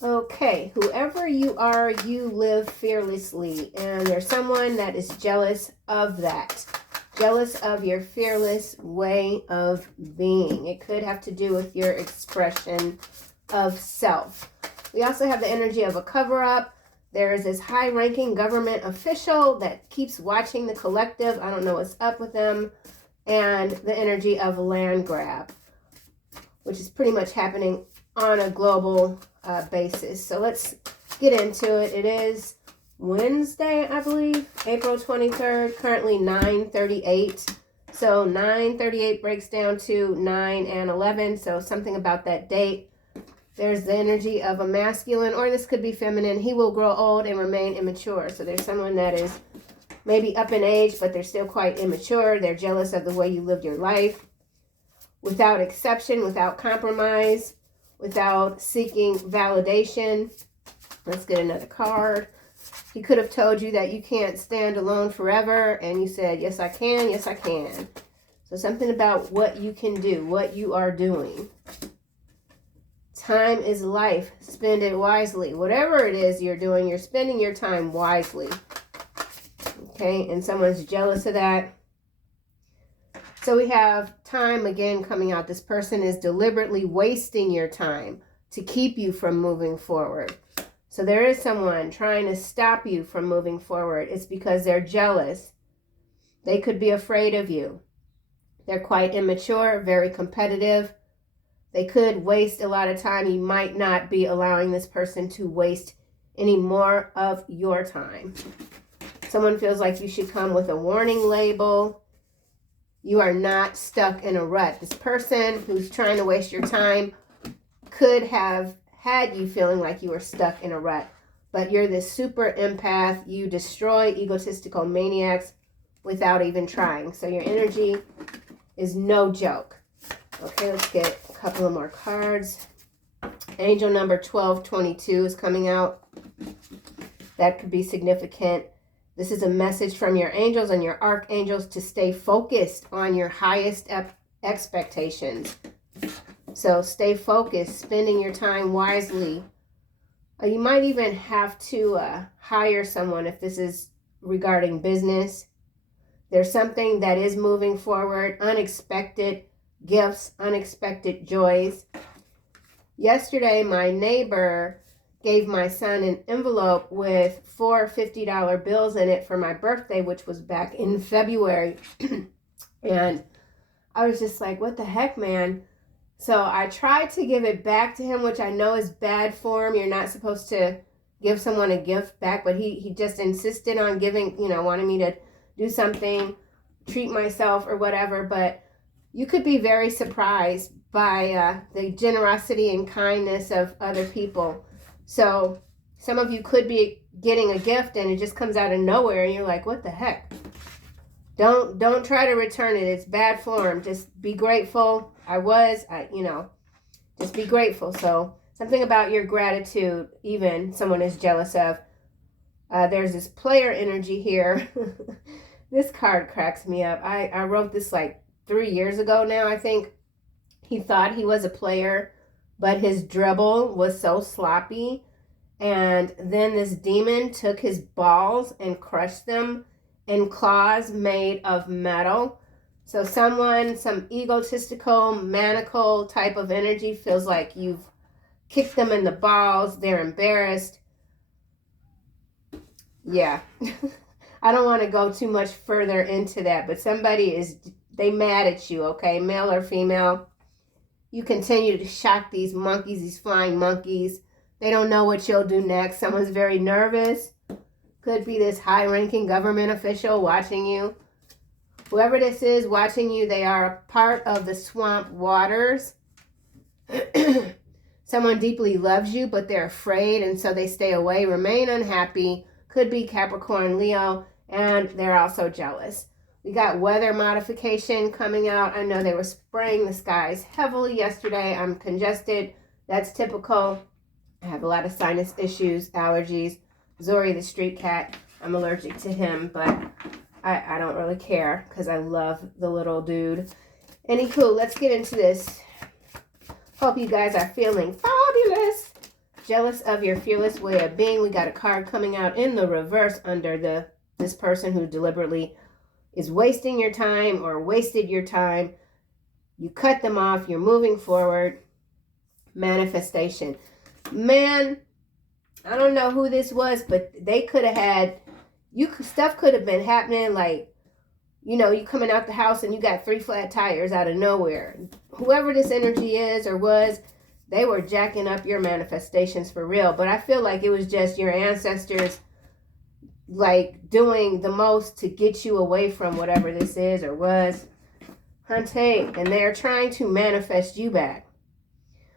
Okay, whoever you are, you live fearlessly. And there's someone that is jealous of that. Jealous of your fearless way of being. It could have to do with your expression of self. We also have the energy of a cover-up. There is this high-ranking government official that keeps watching the collective. I don't know what's up with them. And the energy of land grab, which is pretty much happening on a global basis. So let's get into it. It is Wednesday, I believe, April 23rd, currently 9:38. So 9:38 breaks down to 9 and 11. So something about that date. There's the energy of a masculine, or this could be feminine. He will grow old and remain immature. So there's someone that is maybe up in age, but they're still quite immature. They're jealous of the way you lived your life. Without exception, without compromise, without seeking validation. Let's get another card. He could have told you that you can't stand alone forever, and you said, yes, I can, yes, I can. So something about what you can do, what you are doing. Time is life. Spend it wisely. Whatever it is you're doing, you're spending your time wisely. Okay, and someone's jealous of that. So we have time again coming out. This person is deliberately wasting your time to keep you from moving forward. So there is someone trying to stop you from moving forward. It's because they're jealous. They could be afraid of you. They're quite immature, very competitive. They could waste a lot of time. You might not be allowing this person to waste any more of your time. Someone feels like you should come with a warning label. You are not stuck in a rut. This person who's trying to waste your time could have had you feeling like you were stuck in a rut. But you're this super empath. You destroy egotistical maniacs without even trying. So your energy is no joke. Okay, let's get a couple of more cards. Angel number 1222 is coming out. That could be significant. This is a message from your angels and your archangels to stay focused on your highest expectations. So stay focused, spending your time wisely. You might even have to hire someone if this is regarding business. There's something that is moving forward, unexpected gifts, unexpected joys. Yesterday, my neighbor gave my son an envelope with 4 $50 bills in it for my birthday, which was back in February. And I was just like, what the heck, man? So I tried to give it back to him, which I know is bad form. You're not supposed to give someone a gift back, but he just insisted on giving, wanting me to do something, treat myself or whatever. But you could be very surprised by the generosity and kindness of other people. So some of you could be getting a gift and it just comes out of nowhere and you're like, what the heck? Don't try to return it. It's bad form. Just be grateful. Just be grateful. So something about your gratitude, even someone is jealous of. There's this player energy here. This card cracks me up. I wrote this like 3 years ago now, I think. He thought he was a player, but his dribble was so sloppy. And then this demon took his balls and crushed them in claws made of metal. So some egotistical, maniacal type of energy feels like you've kicked them in the balls. They're embarrassed. Yeah. I don't want to go too much further into that, but they mad at you, okay? Male or female. You continue to shock these monkeys, these flying monkeys. They don't know what you'll do next. Someone's very nervous. Could be this high-ranking government official watching you. Whoever this is watching you, they are a part of the swamp waters. Someone deeply loves you, but they're afraid, and so they stay away, remain unhappy. Could be Capricorn, Leo, and they're also jealous. We got weather modification coming out. I know they were spraying the skies heavily yesterday. I'm congested. That's typical. I have a lot of sinus issues, allergies. Zori, the street cat, I'm allergic to him, but I don't really care because I love the little dude. Anywho, let's get into this. Hope you guys are feeling fabulous. jealous of your fearless way of being. We got a card coming out in the reverse under this person who deliberately is wasting your time or wasted your time. You cut them off. You're moving forward. Manifestation. Man, I don't know who this was, but they could have had, stuff could have been happening, like, you know, you coming out the house and you got 3 flat tires out of nowhere. Whoever this energy is or was, they were jacking up your manifestations for real. But I feel like it was just your ancestors, like, doing the most to get you away from whatever this is or was. Hunte, and they're trying to manifest you back.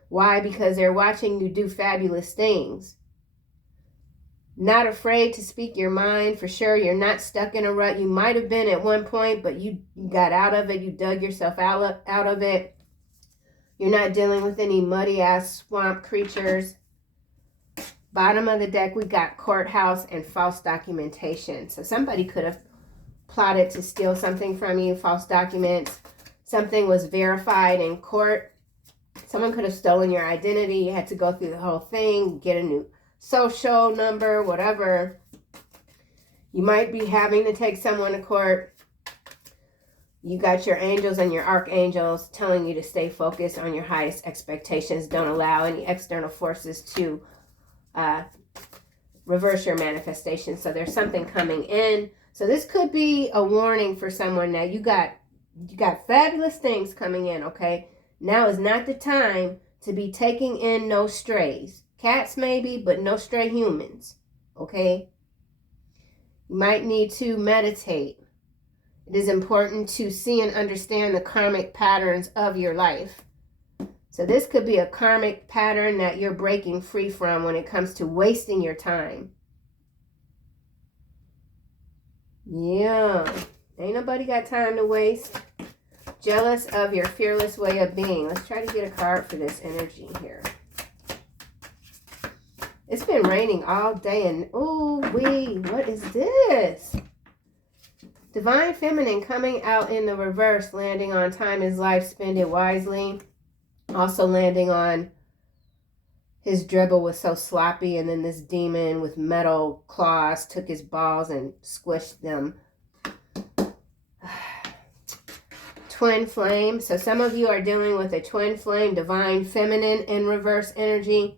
Why? Because they're watching you do fabulous things. Not afraid to speak your mind, for sure. You're not stuck in a rut. You might have been at one point, but you got out of it. You dug yourself out of it. You're not dealing with any muddy-ass swamp creatures. Bottom of the deck, we got courthouse and false documentation. So somebody could have plotted to steal something from you, false documents. Something was verified in court. Someone could have stolen your identity. You had to go through the whole thing, get a new social number, whatever. You might be having to take someone to court. You got your angels and your archangels telling you to stay focused on your highest expectations. Don't allow any external forces to reverse your manifestation. So there's something coming in. So this could be a warning for someone. Now you got fabulous things coming in, okay? Now is not the time to be taking in no strays. Cats maybe, but no stray humans, okay? You might need to meditate. It is important to see and understand the karmic patterns of your life. So this could be a karmic pattern that you're breaking free from when it comes to wasting your time. Yeah, ain't nobody got time to waste. Jealous of your fearless way of being. Let's try to get a card for this energy here. It's been raining all day and what is this? Divine Feminine coming out in the reverse, landing on time is life, spend it wisely. Also landing on his dribble was so sloppy, and then this demon with metal claws took his balls and squished them. Twin flame. So some of you are dealing with a twin flame, divine feminine in reverse energy.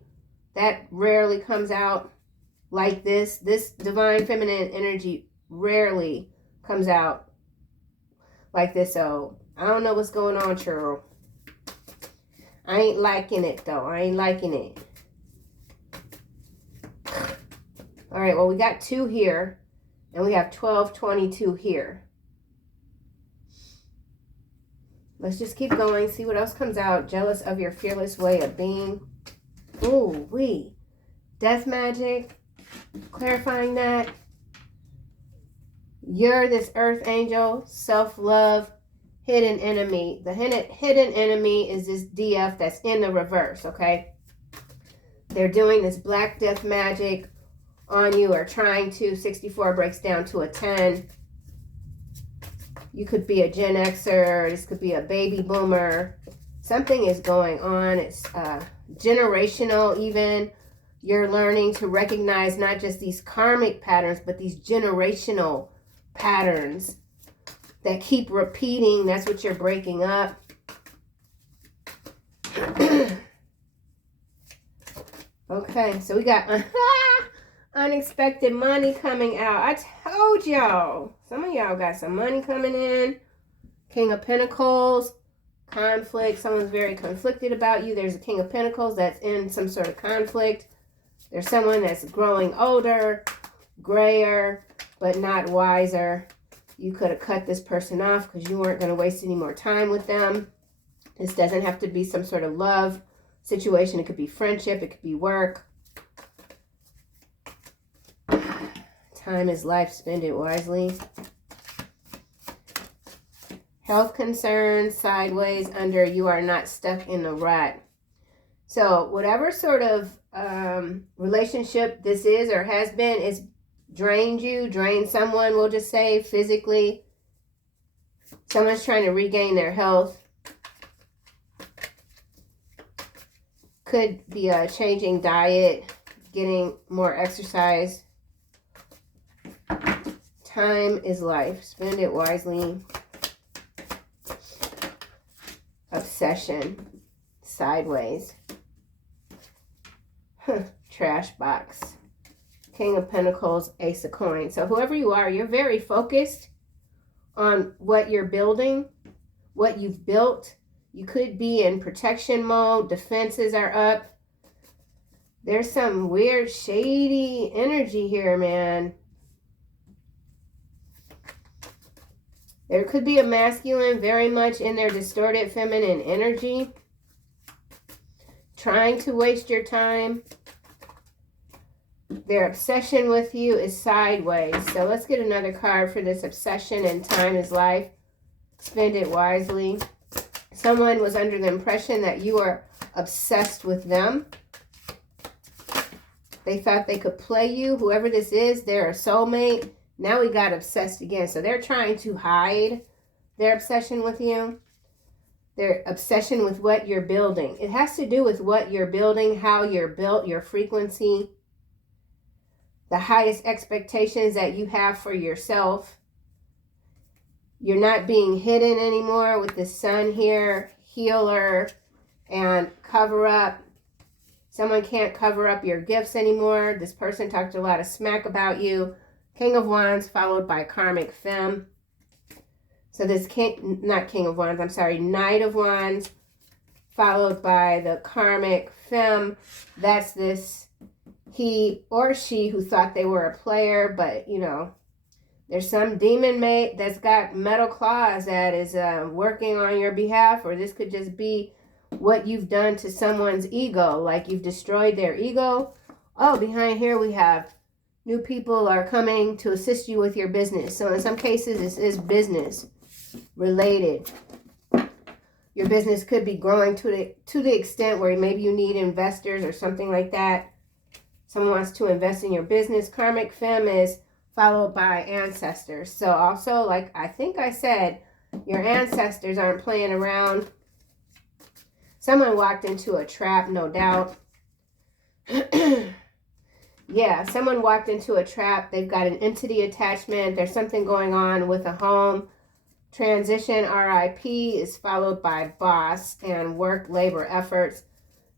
That rarely comes out like this. This divine feminine energy rarely comes out like this. So I don't know what's going on, Cheryl. I ain't liking it, though. I ain't liking it. All right, well, we got 2 here, and we have 1222 here. Let's just keep going, see what else comes out. Jealous of your fearless way of being. Death magic. Clarifying that. You're this earth angel, self-love, hidden enemy. The hidden enemy is this DF that's in the reverse, okay? They're doing this black death magic on you, or trying to. 64 breaks down to a 10. You could be a Gen Xer. This could be a baby boomer. Something is going on. It's generational even. You're learning to recognize not just these karmic patterns, but these generational patterns that keep repeating. That's what you're breaking up. Okay, so we got unexpected money coming out. I told y'all. Some of y'all got some money coming in. King of Pentacles. Conflict. Someone's very conflicted about you. There's a King of Pentacles that's in some sort of conflict. There's someone that's growing older, grayer, but not wiser. You could have cut this person off because you weren't going to waste any more time with them. This doesn't have to be some sort of love situation. It could be friendship. It could be work. Time is life. Spend it wisely. Health concerns, sideways, under, you are not stuck in the rut. So whatever sort of relationship this is or has been, it's drained you, drained someone, we'll just say, physically. Someone's trying to regain their health. could be a changing diet, getting more exercise. Time is life. Spend it wisely. Obsession. Sideways. Trash box. King of Pentacles, Ace of Coins. So whoever you are, you're very focused on what you're building, what you've built. You could be in protection mode. Defenses are up. There's some weird, shady energy here, man. There could be a masculine very much in their distorted feminine energy, trying to waste your time. Their obsession with you is sideways. So let's get another card for this obsession, and time is life. Spend it wisely. Someone was under the impression that you are obsessed with them. They thought they could play you. Whoever this is, they're a soulmate. Now we got obsessed again. So they're trying to hide their obsession with you. Their obsession with what you're building. It has to do with what you're building, how you're built, your frequency, the highest expectations that you have for yourself. You're not being hidden anymore with the sun here, healer, and cover up. Someone can't cover up your gifts anymore. This person talked a lot of smack about you. King of Wands followed by Karmic Femme. So this Knight of Wands followed by the Karmic Femme. That's this he or she who thought they were a player, but you know, there's some demon mate that's got metal claws that is working on your behalf, or this could just be what you've done to someone's ego, like you've destroyed their ego. Oh, behind here we have new people are coming to assist you with your business. So in some cases, this is business related. Your business could be growing to the extent where maybe you need investors or something like that. Someone wants to invest in your business. Karmic Femme is followed by ancestors. So also, like I think I said, your ancestors aren't playing around. Someone walked into a trap, no doubt. Yeah, someone walked into a trap. They've got an entity attachment. There's something going on with a home. Transition, RIP, is followed by boss and work labor efforts.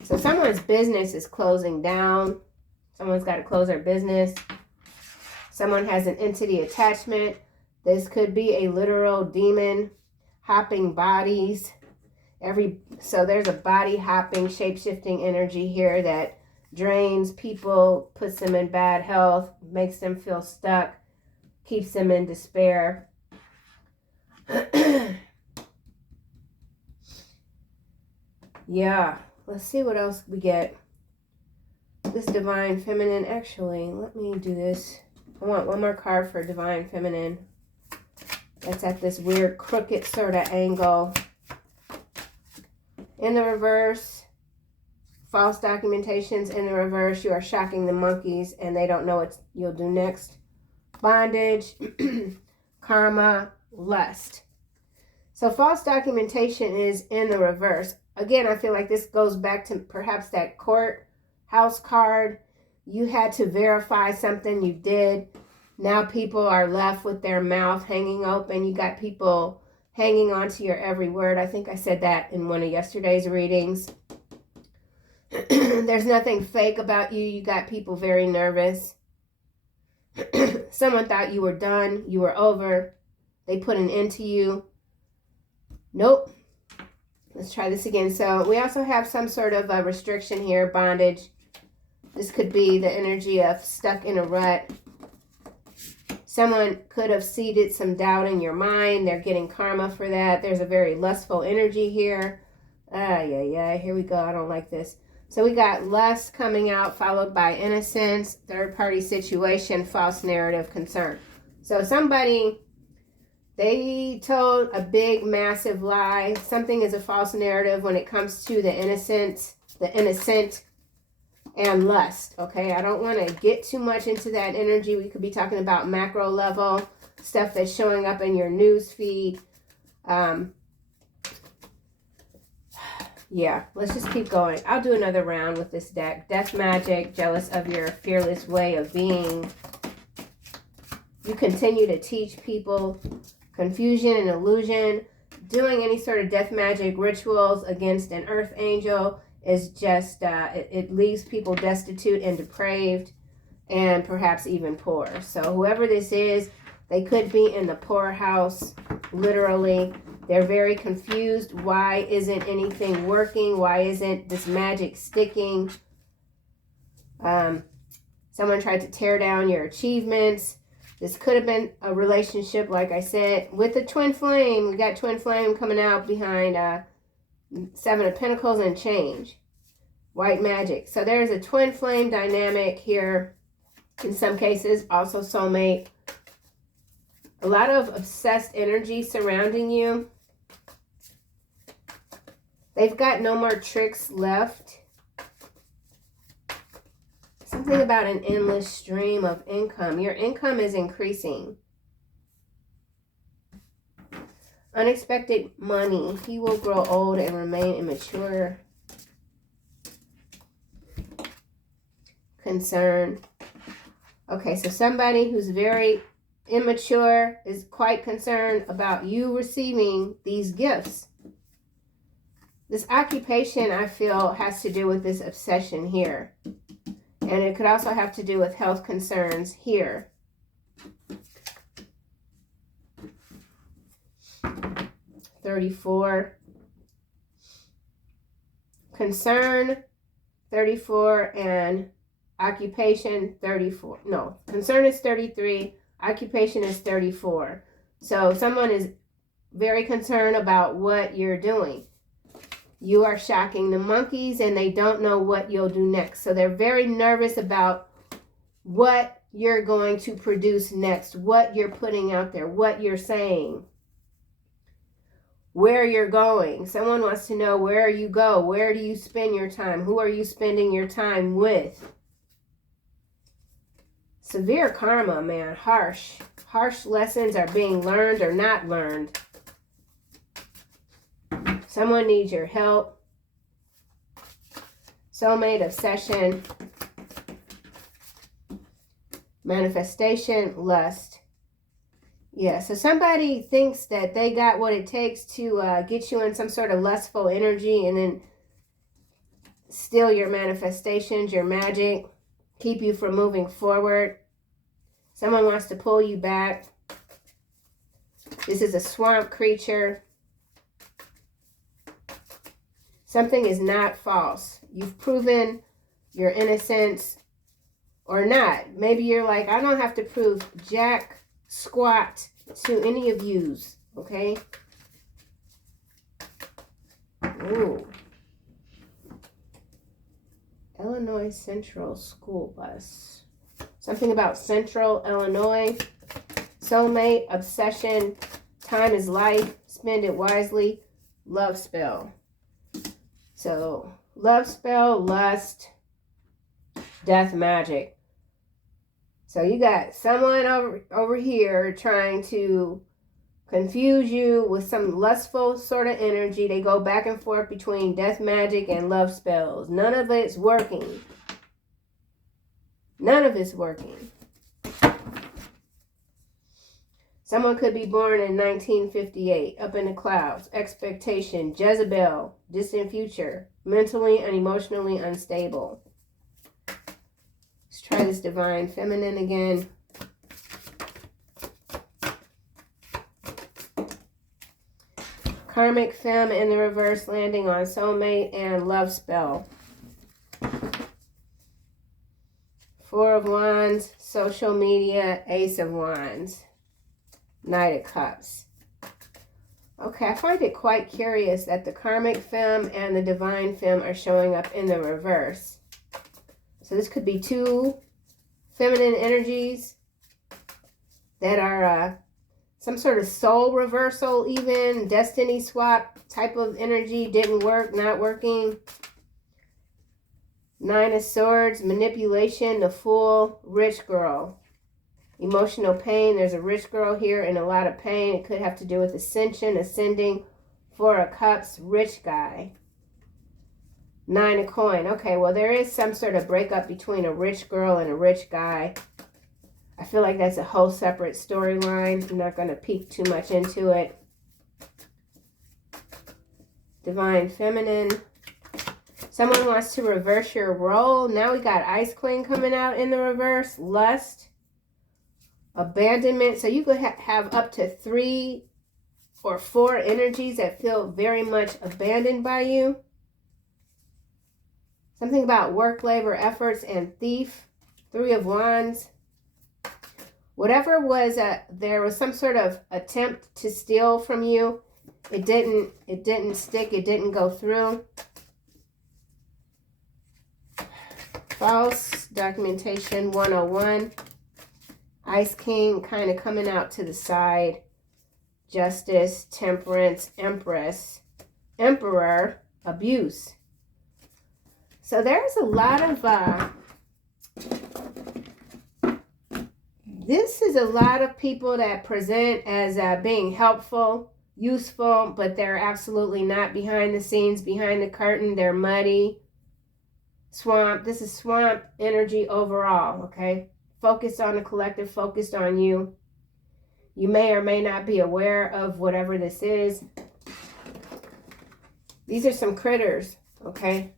So someone's business is closing down. Someone's got to close their business. Someone has an entity attachment. This could be a literal demon hopping bodies. So there's a body hopping, shape-shifting energy here that drains people, puts them in bad health, makes them feel stuck, keeps them in despair. Yeah, let's see what else we get. This Divine Feminine, actually, let me do this. I want one more card for Divine Feminine. That's at this weird crooked sort of angle. In the reverse, false documentations. In the reverse, you are shocking the monkeys and they don't know what you'll do next. Bondage, karma, lust. So false documentation is in the reverse. Again, I feel like this goes back to perhaps that courthouse card. You had to verify something you did. Now people are left with their mouth hanging open. You got people hanging on to your every word. I think I said that in one of yesterday's readings. There's nothing fake about you. You got people very nervous. Someone thought you were done. You were over. They put an end to you. Nope. Let's try this again. So we also have some sort of a restriction here, bondage. This could be the energy of stuck in a rut. Someone could have seeded some doubt in your mind. They're getting karma for that. There's a very lustful energy here. Yeah, here we go. I don't like this. So we got lust coming out, followed by innocence, third-party situation, false narrative, concern. So somebody, they told a big, massive lie. Something is a false narrative when it comes to the innocent, and lust. Okay, I don't want to get too much into that energy. We could be talking about macro level stuff that's showing up in your news feed. Yeah, let's just keep going. I'll do another round with this deck. Death magic, jealous of your fearless way of being. You continue to teach people confusion and illusion. Doing any sort of death magic rituals against an earth angel is just, it leaves people destitute and depraved and perhaps even poor. So whoever this is, they could be in the poorhouse, literally. They're very confused. Why isn't anything working? Why isn't this magic sticking? Someone tried to tear down your achievements. This could have been a relationship, like I said, with the twin flame. We got twin flame coming out behind Seven of Pentacles and change. White magic. So there's a twin flame dynamic here. In some cases, also soulmate. A lot of obsessed energy surrounding you. They've got no more tricks left. Something about an endless stream of income. Your income is increasing. Unexpected money. He will grow old and remain immature. Concern. Okay, so somebody who's very immature is quite concerned about you receiving these gifts. This occupation, I feel, has to do with this obsession here. And it could also have to do with health concerns here. $34. Concern, 34, and occupation, 34. No, concern is 33, occupation is 34. So someone is very concerned about what you're doing. You are shocking the monkeys and they don't know what you'll do next. So they're very nervous about what you're going to produce next, what you're putting out there, what you're saying, where you're going. Someone wants to know where you go, where do you spend your time, who are you spending your time with. Severe karma, man, harsh. Harsh lessons are being learned or not learned. Someone needs your help. Soulmate, obsession, manifestation, lust. Yeah, so somebody thinks that they got what it takes to get you in some sort of lustful energy and then steal your manifestations, your magic, keep you from moving forward. Someone wants to pull you back. This is a swamp creature. Something is not false. You've proven your innocence or not. Maybe you're like, I don't have to prove jack squat to any of yous, okay? Ooh. Illinois Central School Bus. Something about Central Illinois. Soulmate, obsession, time is life, spend it wisely, love spell. So, love spell, lust, death magic. So you got someone over here trying to confuse you with some lustful sort of energy. They go back and forth between death magic and love spells. None of it's working. None of it's working. Someone could be born in 1958, up in the clouds, expectation, Jezebel, distant future, mentally and emotionally unstable. Let's try this divine feminine again. Karmic femme in the reverse, landing on soulmate and love spell. Four of Wands, social media, Ace of Wands. Knight of Cups. Okay, I find it quite curious that the karmic femme and the divine femme are showing up in the reverse. So this could be two feminine energies that are some sort of soul reversal, even destiny swap type of energy. Didn't work, not working. Nine of Swords, manipulation, the Fool, rich girl. Emotional pain. There's a rich girl here in a lot of pain. It could have to do with ascension, ascending. Four of Cups, rich guy. 9 of coin. Okay, well, there is some sort of breakup between a rich girl and a rich guy. I feel like that's a whole separate storyline. I'm not going to peek too much into it. Divine Feminine. Someone wants to reverse your role. Now we got Ice Queen coming out in the reverse. Lust. Abandonment. So you could have up to 3 or 4 energies that feel very much abandoned by you. Something about work, labor, efforts, and thief. 3 of Wands. Whatever was, there was some sort of attempt to steal from you. It didn't stick. It didn't go through. False documentation 101. Ice King kind of coming out to the side. Justice, Temperance, Empress, Emperor, Abuse. So there's a lot of, this is a lot of people that present as being helpful, useful, but they're absolutely not behind the scenes, behind the curtain. They're muddy. Swamp. This is swamp energy overall, okay? Focused on the collective, focused on you. You may or may not be aware of whatever this is. These are some critters, okay?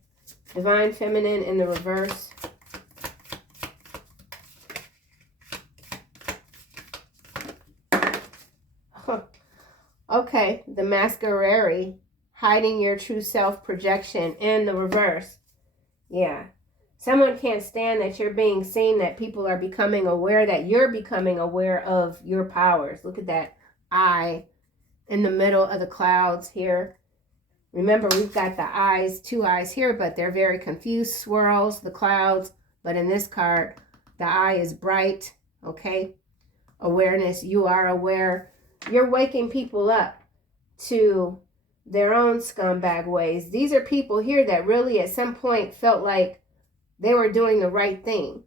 Divine Feminine in the reverse. Okay, the Masquerade, hiding your true self projection in the reverse. Yeah. Someone can't stand that you're being seen, that people are becoming aware, that you're becoming aware of your powers. Look at that eye in the middle of the clouds here. Remember, we've got the eyes, 2 eyes here, but they're very confused. Swirls, the clouds. But in this card, the eye is bright, okay? Awareness, you are aware. You're waking people up to their own scumbag ways. These are people here that really at some point felt like they were doing the right thing.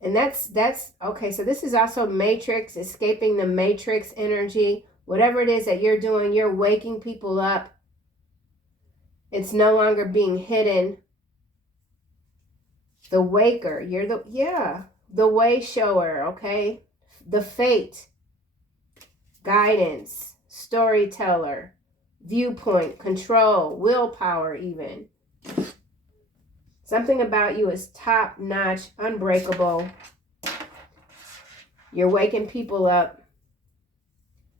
And that's okay. So this is also Matrix, escaping the Matrix energy. Whatever it is that you're doing, you're waking people up. It's no longer being hidden. The waker, you're the way shower, okay? The fate, guidance, storyteller, viewpoint, control, willpower even. Something about you is top-notch, unbreakable. You're waking people up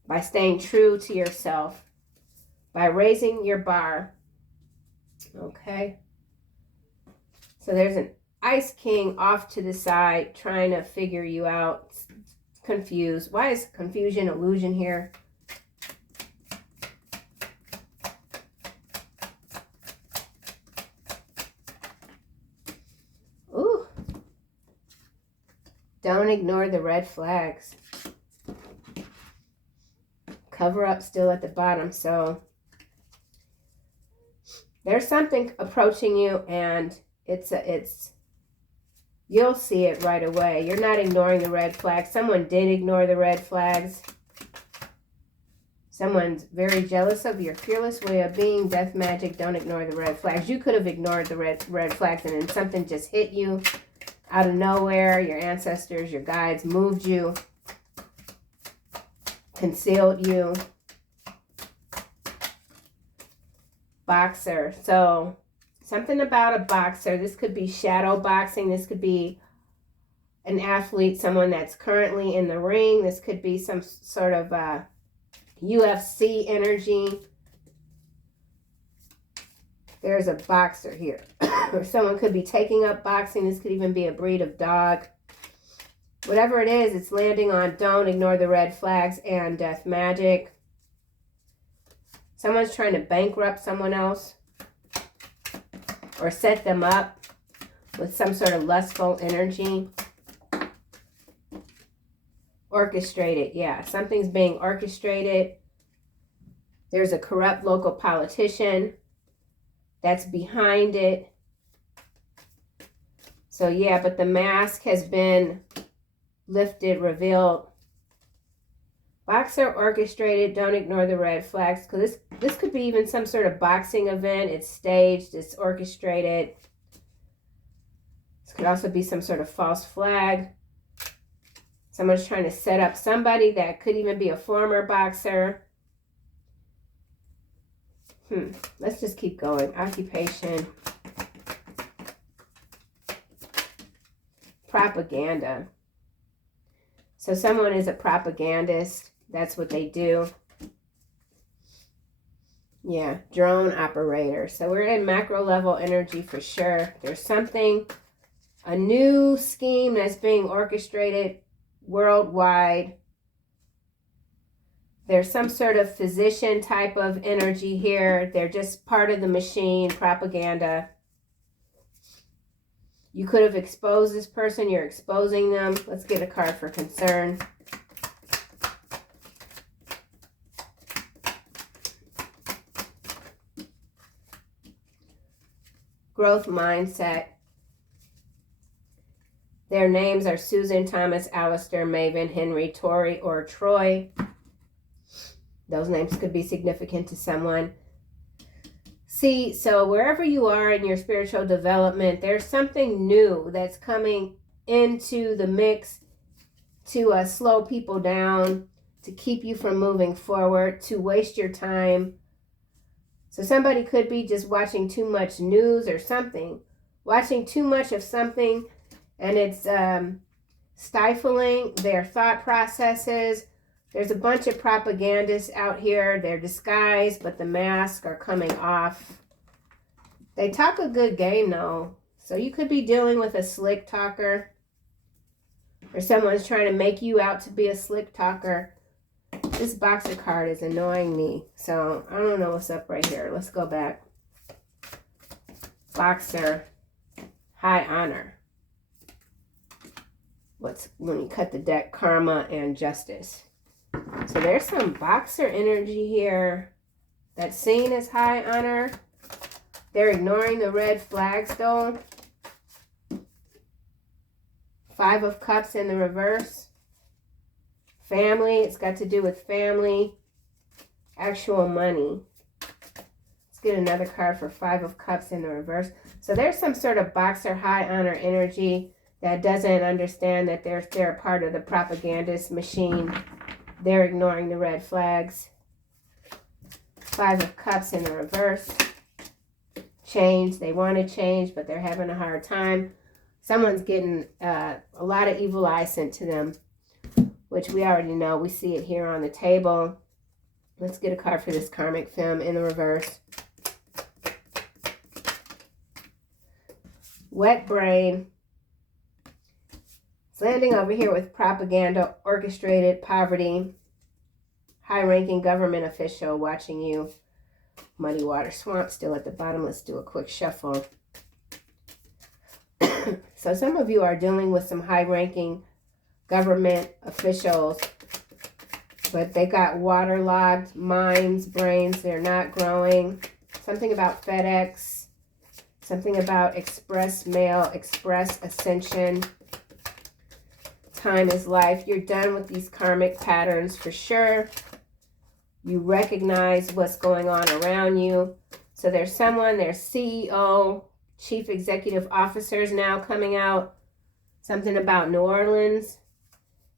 by staying true to yourself, by raising your bar. Okay? So there's an Ice King off to the side trying to figure you out. Confused. Why is confusion, illusion here? Ooh. Don't ignore the red flags. Cover up still at the bottom. So there's something approaching you, and it's you'll see it right away. You're not ignoring the red flags. Someone did ignore the red flags. Someone's very jealous of your fearless way of being. Death magic, don't ignore the red flags. You could have ignored the red flags, and then something just hit you out of nowhere. Your ancestors, your guides moved you, concealed you. Boxer. So something about a boxer. This could be shadow boxing. This could be an athlete, someone that's currently in the ring. This could be some sort of UFC energy. There's a boxer here. Or someone could be taking up boxing. This could even be a breed of dog. Whatever it is, it's landing on don't ignore the red flags and death magic. Someone's trying to bankrupt someone else or set them up with some sort of lustful energy. Orchestrated, yeah. Something's being orchestrated. There's a corrupt local politician that's behind it. So yeah, but the mask has been lifted, revealed. Boxer orchestrated. Don't ignore the red flags. Because this could be even some sort of boxing event. It's staged. It's orchestrated. This could also be some sort of false flag. Someone's trying to set up somebody that could even be a former boxer. Let's just keep going. Occupation. Propaganda. So someone is a propagandist. That's what they do. Yeah, drone operator. So we're in macro level energy for sure. There's something, a new scheme that's being orchestrated worldwide. There's some sort of physician type of energy here. They're just part of the machine, propaganda. You could have exposed this person. You're exposing them. Let's get a card for concern. Growth mindset. Their names are Susan, Thomas, Alistair, Maven, Henry, Tori, or Troy. Those names could be significant to someone. See, so wherever you are in your spiritual development, there's something new that's coming into the mix to slow people down, to keep you from moving forward, to waste your time. So somebody could be just watching too much news or something, watching too much of something, and it's stifling their thought processes. There's a bunch of propagandists out here. They're disguised, but the masks are coming off. They talk a good game, though. So you could be dealing with a slick talker, or someone's trying to make you out to be a slick talker. This boxer card is annoying me, so I don't know what's up right here. Let's go back. Boxer, high honor. What's when you cut the deck? Karma and justice. So there's some boxer energy here that's seen as high honor. They're ignoring the red flags though. 5 of Cups in the reverse. Family, it's got to do with family. Actual money. Let's get another card for 5 of Cups in the reverse. So there's some sort of boxer high honor energy that doesn't understand that they're a part of the propagandist machine. They're ignoring the red flags. 5 of Cups in the reverse. Change. They want to change, but they're having a hard time. Someone's getting a lot of evil eye sent to them, which we already know. We see it here on the table. Let's get a card for this karmic femme in the reverse. Wet brain. It's landing over here with propaganda, orchestrated poverty, high-ranking government official watching you. Muddy water swamp still at the bottom. Let's do a quick shuffle. So some of you are dealing with some high-ranking government officials, but they got waterlogged minds, brains. They're not growing. Something about FedEx. Something about express mail, express ascension. Time is life. You're done with these karmic patterns for sure. You recognize what's going on around you. So there's someone, there's CEO, chief executive officers now coming out. Something about New Orleans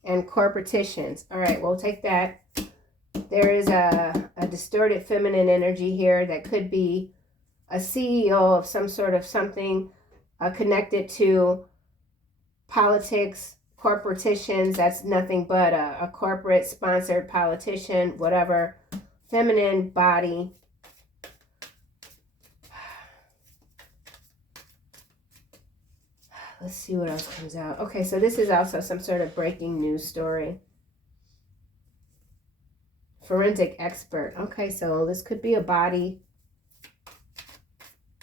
and corporatitions. All right, we'll take that. There is a distorted feminine energy here that could be a CEO of some sort of something connected to politics, corporatitions. That's nothing but a corporate sponsored politician, whatever. Feminine body. Let's see what else comes out. Okay, so this is also some sort of breaking news story. Forensic expert. Okay, so this could be a body.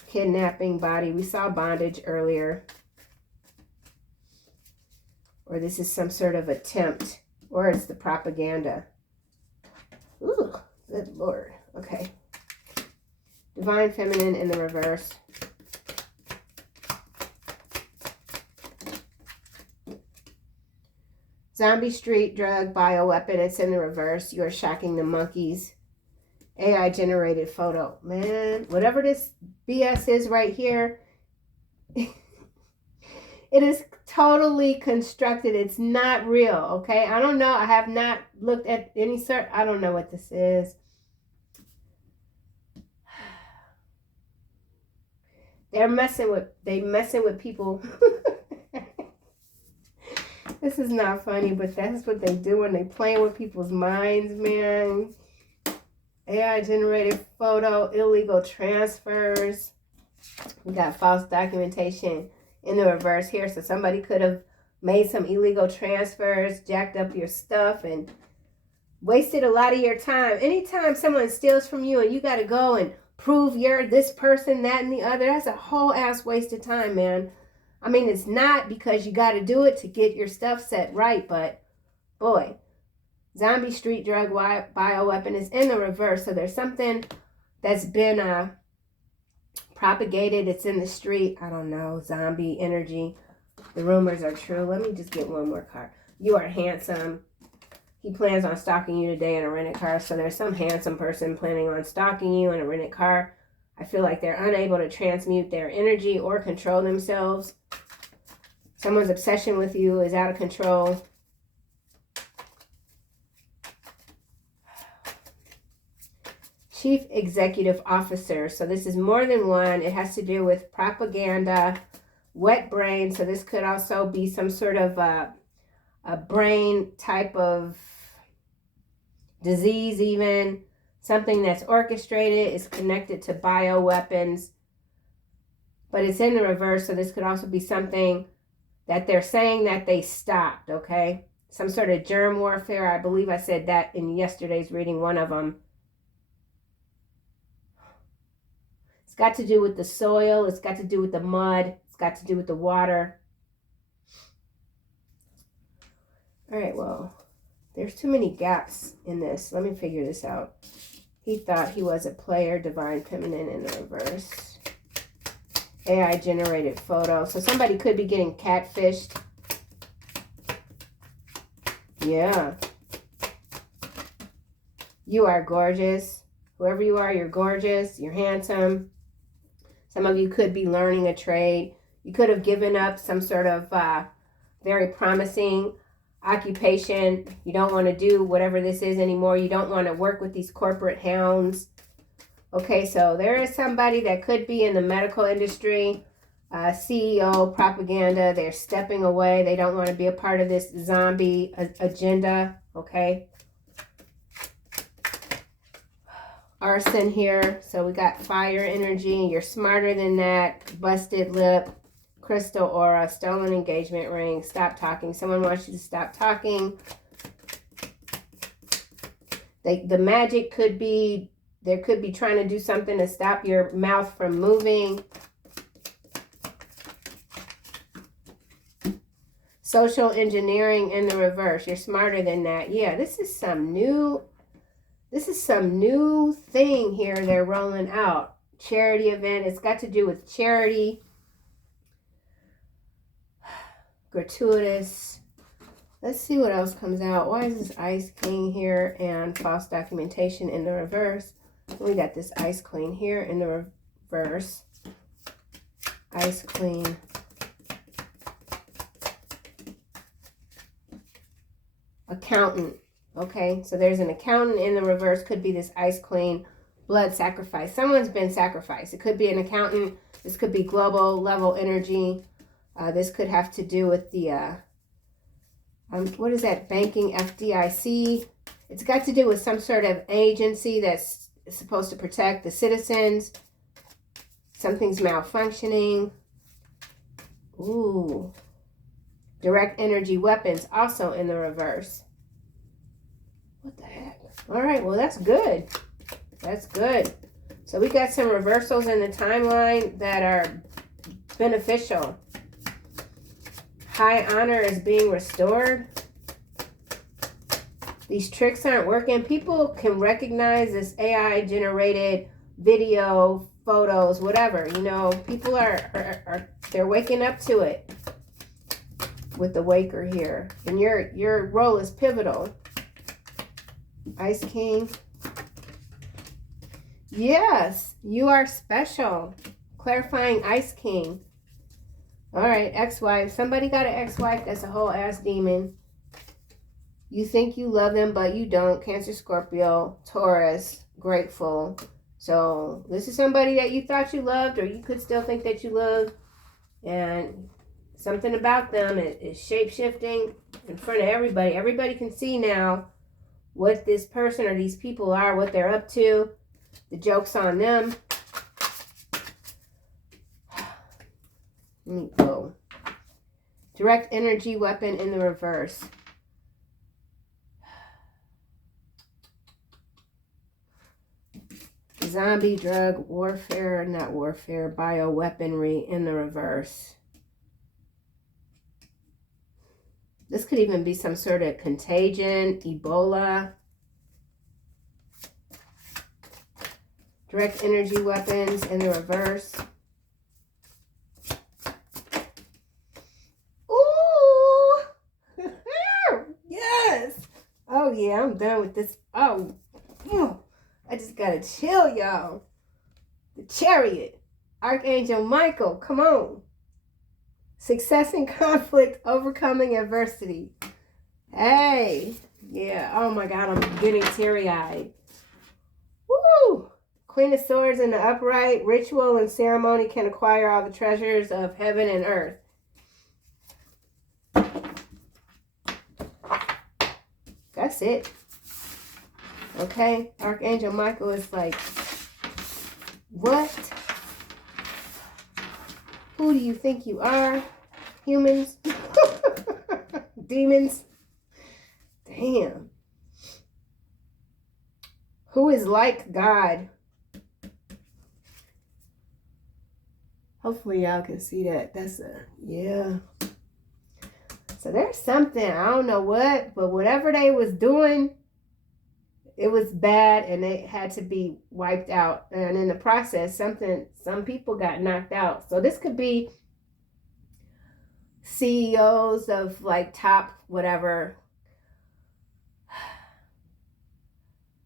Kidnapping body. We saw bondage earlier. Or this is some sort of attempt. Or it's the propaganda. Ooh, good Lord. Okay. Divine feminine in the reverse. Zombie street drug bioweapon. It's in the reverse. You are shocking the monkeys. AI generated photo. Man, whatever this BS is right here, it is totally constructed. It's not real, okay? I don't know. I have not looked at any sort. I don't know what this is. They messing with people. This is not funny, but that's what they do when they playing with people's minds, man. AI generated photo, illegal transfers. We got false documentation in the reverse here. So somebody could have made some illegal transfers, jacked up your stuff, and wasted a lot of your time. Anytime someone steals from you and you got to go and prove you're this person, that, and the other, that's a whole ass waste of time, man. I mean, it's not, because you got to do it to get your stuff set right, but boy, zombie street drug bioweapon is in the reverse. So there's something that's been propagated. It's in the street. I don't know. Zombie energy. The rumors are true. Let me just get one more card. You are handsome. He plans on stalking you today in a rented car. So there's some handsome person planning on stalking you in a rented car. I feel like they're unable to transmute their energy or control themselves. Someone's obsession with you is out of control. Chief Executive Officer. So this is more than one. It has to do with propaganda, wet brain. So this could also be some sort of a brain type of disease even. Something that's orchestrated, is connected to bioweapons. But it's in the reverse, so this could also be something that they're saying that they stopped, okay? Some sort of germ warfare. I believe I said that in yesterday's reading, one of them. It's got to do with the soil. It's got to do with the mud. It's got to do with the water. All right, well, there's too many gaps in this. Let me figure this out. He thought he was a player, divine feminine in the reverse. AI generated photo. So somebody could be getting catfished. Yeah. You are gorgeous. Whoever you are, you're gorgeous. You're handsome. Some of you could be learning a trade. You could have given up some sort of very promising occupation. You don't want to do whatever this is anymore. You don't want to work with these corporate hounds. Okay, so there is somebody that could be in the medical industry, CEO, propaganda. They're stepping away. They don't want to be a part of this zombie agenda. Okay. Arson here. So we got fire energy. You're smarter than that. Busted lip. Crystal aura, stolen engagement ring, stop talking. Someone wants you to stop talking. The magic could be, there could be trying to do something to stop your mouth from moving. Social engineering in the reverse. You're smarter than that. Yeah, this is some new thing here they're rolling out. Charity event. It's got to do with charity. Gratuitous. Let's see what else comes out. Why is this Ice King here and false documentation in the reverse? We got this Ice Queen here in the reverse. Ice Queen. Accountant. Okay, so there's an accountant in the reverse. Could be this Ice Queen. Blood sacrifice. Someone's been sacrificed. It could be an accountant. This could be global level energy. This could have to do with the, what is that, banking, FDIC. It's got to do with some sort of agency that's supposed to protect the citizens. Something's malfunctioning. Ooh. Direct energy weapons also in the reverse. What the heck? All right, well, that's good. That's good. So we got some reversals in the timeline that are beneficial. High honor is being restored. These tricks aren't working. People can recognize this AI generated video, photos, whatever. You know, people are they're waking up to it. with the Waker here. And your role is pivotal. Ice King. Yes, you are special. Clarifying Ice King. All right, ex-wife. Somebody got an ex-wife that's a whole ass demon. You think you love them, but you don't. Cancer, Scorpio, Taurus, grateful. So this is somebody that you thought you loved, or you could still think that you love. And something about them is shape-shifting in front of everybody. Everybody can see now what this person or these people are, what they're up to. The joke's on them. Let me go. Direct energy weapon in the reverse. Zombie, drug, warfare, not warfare, bioweaponry in the reverse. This could even be some sort of contagion, Ebola. Direct energy weapons in the reverse. Ooh! Yes! Oh yeah, I'm done with this. Oh, I just gotta chill, y'all. The Chariot. Archangel Michael, come on. Success in conflict, overcoming adversity. Hey. Yeah, oh my God, I'm getting teary-eyed. Woo! Queen of Swords in the upright. Ritual and ceremony can acquire all the treasures of heaven and earth. That's it. Okay, Archangel Michael is like, what? Who do you think you are? Humans? Demons? Damn. Who is like God? Hopefully y'all can see that. That's a, yeah. So there's something, I don't know what, but whatever they was doing, it was bad and it had to be wiped out. And in the process, some people got knocked out. So this could be CEOs of like top whatever.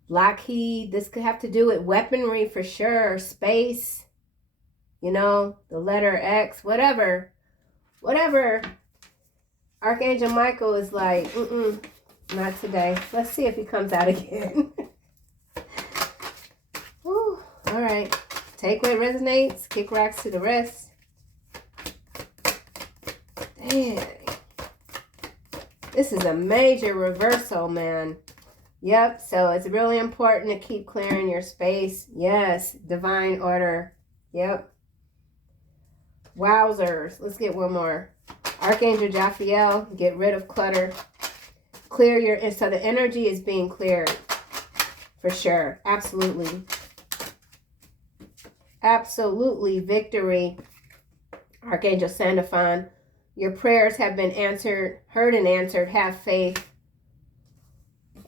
Lockheed, this could have to do with weaponry for sure. Space, you know, the letter X, whatever. Whatever. Archangel Michael is like, not today. Let's see if he comes out again. Whew. All right. Take what resonates. Kick rocks to the rest. Dang. This is a major reversal, man. Yep. So it's really important to keep clearing your space. Yes. Divine order. Yep. Wowzers. Let's get one more. Archangel Jophiel. Get rid of clutter. Clear your, so the energy is being cleared for sure. Absolutely. Absolutely. Victory. Archangel Sandalphon. Your prayers have been answered, heard and answered. Have faith.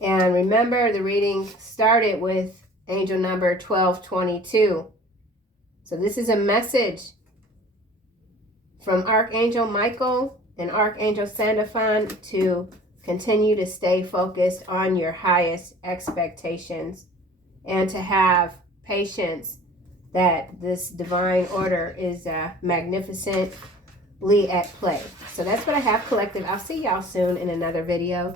And remember, the reading started with angel number 1222. So this is a message from Archangel Michael and Archangel Sandalphon to continue to stay focused on your highest expectations and to have patience that this divine order is magnificently at play. So that's what I have, collective. I'll see y'all soon in another video.